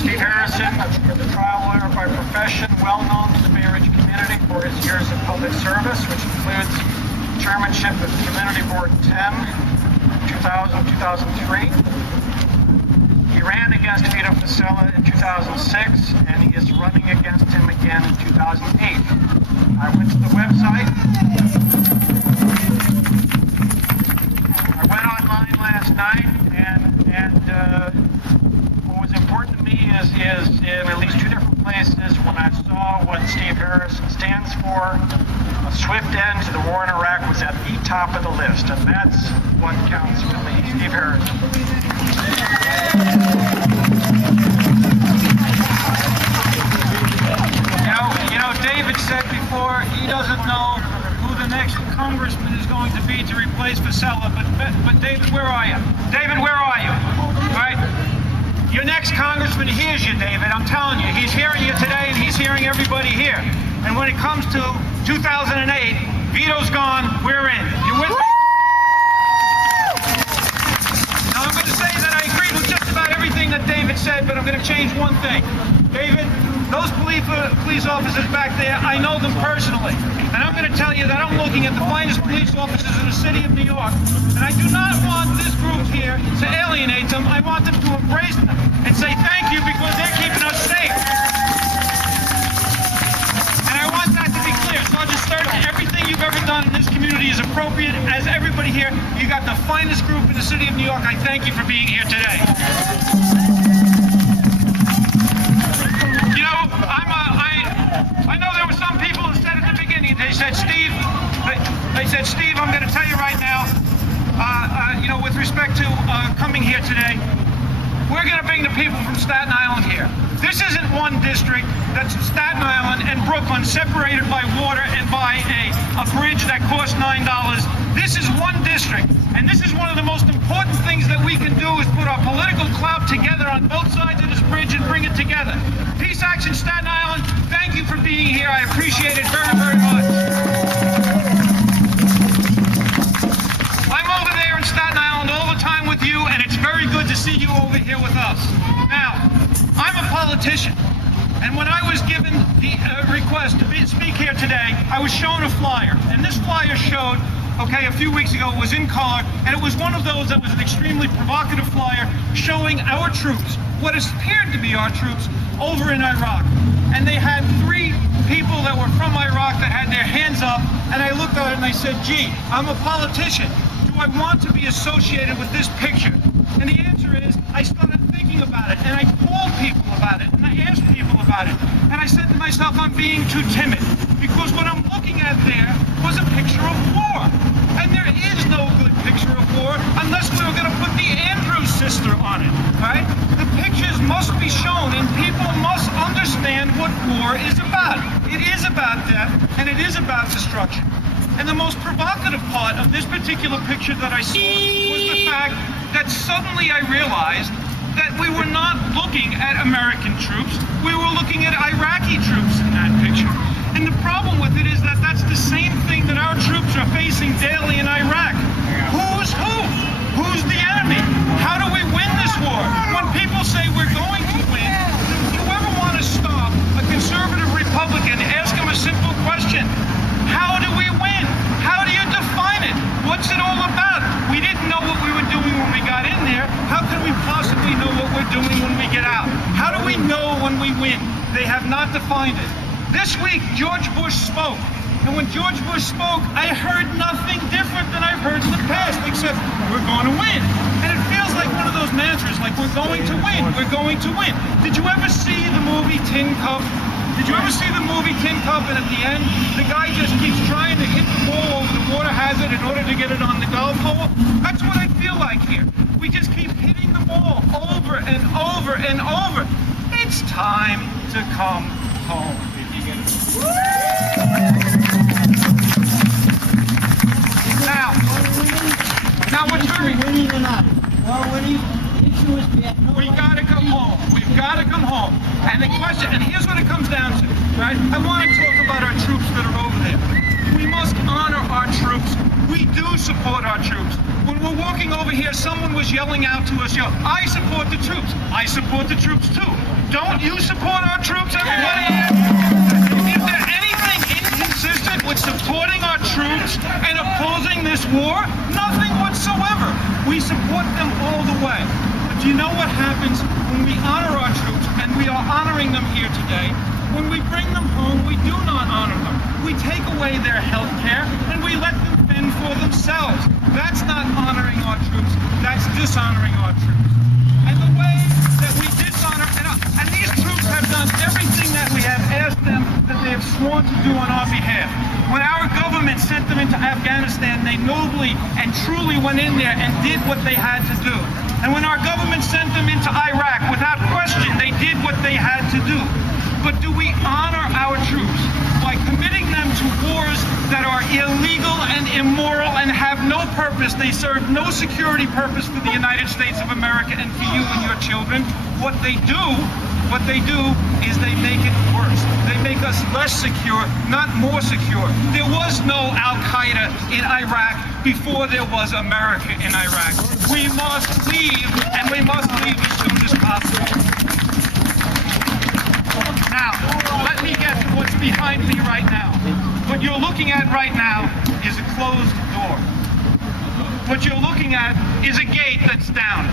Steve Harrison, the trial lawyer by profession, well known to the Bay Ridge community for his years of public service, which includes chairmanship of Community Board 10, 2000-2003. He ran against Vito Fossella in 2006, and he is running against him again in 2008. I went to the website. I went online last night, and what was important to me is in at least two different places when I saw what Steve Harrison stands for, a swift end to the war in Iraq was at the top of the list, and that's what counts for me, Steve Harrison. You know, David said before he doesn't know who the next congressman is going to be to replace Fossella, but David, where are you? David, where are you? All right? Your next congressman hears you, David. I'm telling you, he's hearing you today, and he's hearing everybody here. And when it comes to 2008, Vito's gone, we're in. You with me? Now, I'm going to say that I agree with just about everything that David said, but I'm going to change one thing. David, those police officers back there, I know them personally. And I'm going to tell you that I'm looking at the finest police officers in the city of New York. And I do not want this group here to alienate them. I want them to embrace them and say thank you because they're keeping us safe. And I want that to be clear. Sergeant Sturgeon, everything you've ever done in this community is appropriate. As everybody here, you got the finest group in the city of New York. I thank you for being here today. I know there were some people who said at the beginning, they said, Steve, I'm going to tell you right now, with respect to coming here today, we're going to bring the people from Staten Island here. This isn't one district. That's Staten Island and Brooklyn separated by water and by a bridge that costs $9. This is one district, and this is one of the most important things that we can do is put our political clout together on both sides of this bridge and bring it together. Peace Action Staten Island, thank you for being here. I appreciate it very, very much. I'm over there in Staten Island all the time with you, and it's very good to see you over here with us. Now, I'm a politician, and when I was given the request to speak here today, I was shown a flyer, and this flyer showed, a few weeks ago, it was in color, and it was one of those that was an extremely provocative flyer showing our troops, what appeared to be our troops, over in Iraq. And they had three people that were from Iraq that had their hands up, and I looked at it and I said, gee, I'm a politician. Do I want to be associated with this picture? And the answer is, I started thinking about it, and I called people about it, and I asked people about it, and I said to myself, I'm being too timid, because what I'm looking at there was a picture of war. And there is no good picture of war unless we were going to put the Andrews sister on it, right? The pictures must be shown, and people must understand what war is about. It is about death, and it is about destruction. And the most provocative part of this particular picture that I saw was the fact that suddenly I realized that we were not looking at American troops, we were looking at Iraqi troops in that picture. And the problem with it is that that's the same thing that our troops are facing daily in Iraq. Who's who? Who's the enemy? How do we win this war? When people say we're going to win, if you ever want to stop a conservative Republican, ask him a simple question. How do we win? How do you define it? What's it all about? We didn't know what we were doing when we got in there. How can we possibly know what we're doing when we get out? How do we know when we win? They have not defined it. This week, George Bush spoke. And when George Bush spoke, I heard nothing different than I've heard in the past, except we're going to win. And it feels like one of those mantras, like we're going to win, we're going to win. Did you ever see the movie Tin Cup? Did you ever see the movie Tin Cup, and at the end, the guy just keeps trying to hit the ball over the water hazard in order to get it on the golf hole? That's what I feel like here. We just keep hitting the ball over and over and over. It's time to come home. Now what's very... We gotta come home. We've gotta come home. And the question, and here's what it comes down to, right? I want to talk about our troops that are over there. We must honor our troops We do support our troops. When we're walking over here, someone was yelling out to us, I support the troops. I support the troops too. Don't you support our troops, everybody? Is there anything inconsistent with supporting our troops and opposing this war? Nothing whatsoever. We support them all the way. But do you know what happens when we honor our troops, and we are honoring them here today? When we bring them home, we do not honor them. We take away their health care, and we let them fend for themselves. That's not honoring our troops. That's dishonoring our troops. And the way that we dishonor, and these troops have done everything that we have asked them that they have sworn to do on our behalf. When our government sent them into Afghanistan, they nobly and truly went in there and did what they had to do. And when our government sent them into Iraq, without question, they did what they had to do. But do we honor our troops by committing them to wars that are illegal and immoral and have no purpose? They serve no security purpose for the United States of America and for you and your children. What they do is they make it worse. They make us less secure, not more secure. There was no Al-Qaeda in Iraq before there was America in Iraq. We must leave, and we must leave as soon as possible. Now, let me get to what's behind me right now. What you're looking at right now is a closed door. What you're looking at is a gate that's down.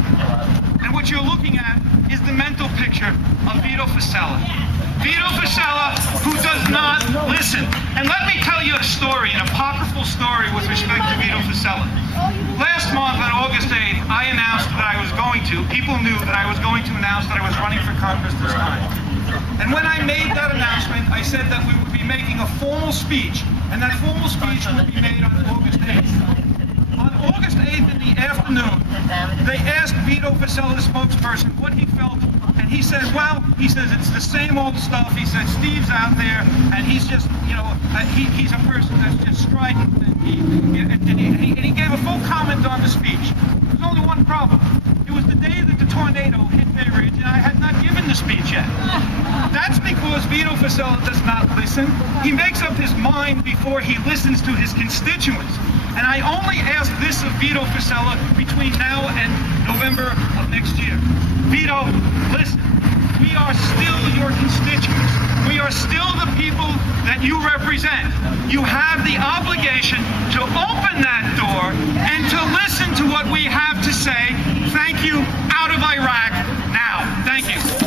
And what you're looking at is the mental picture of Vito Fossella. Vito Fossella, who does not listen. And let me tell you a story, an apocryphal story with respect to Vito Fossella. Last month on August 8th, I announced that I was going to, people knew that I was going to announce that I was running for Congress this time. And when I made that announcement, I said that we would be making a formal speech, and that formal speech would be made on August 8th. On August 8th in the afternoon, they asked Vito Fossella's spokesperson what he felt, and he said, well, he says, it's the same old stuff. He said, Steve's out there, and he's just, he's a person that's just strident, and he gave a full comment on the speech. There's only one problem. It was the day that the tornado hit Bay Ridge, and I had not given the speech yet. That's because Vito Fossella does not listen. He makes up his mind before he listens to his constituents. And I only ask this of Vito Fossella between now and November of next year. Vito, listen. We are still your constituents. We are still the people that you represent. You have the obligation to open that door and to listen to what we have to say. Thank you. Out of Iraq now. Thank you.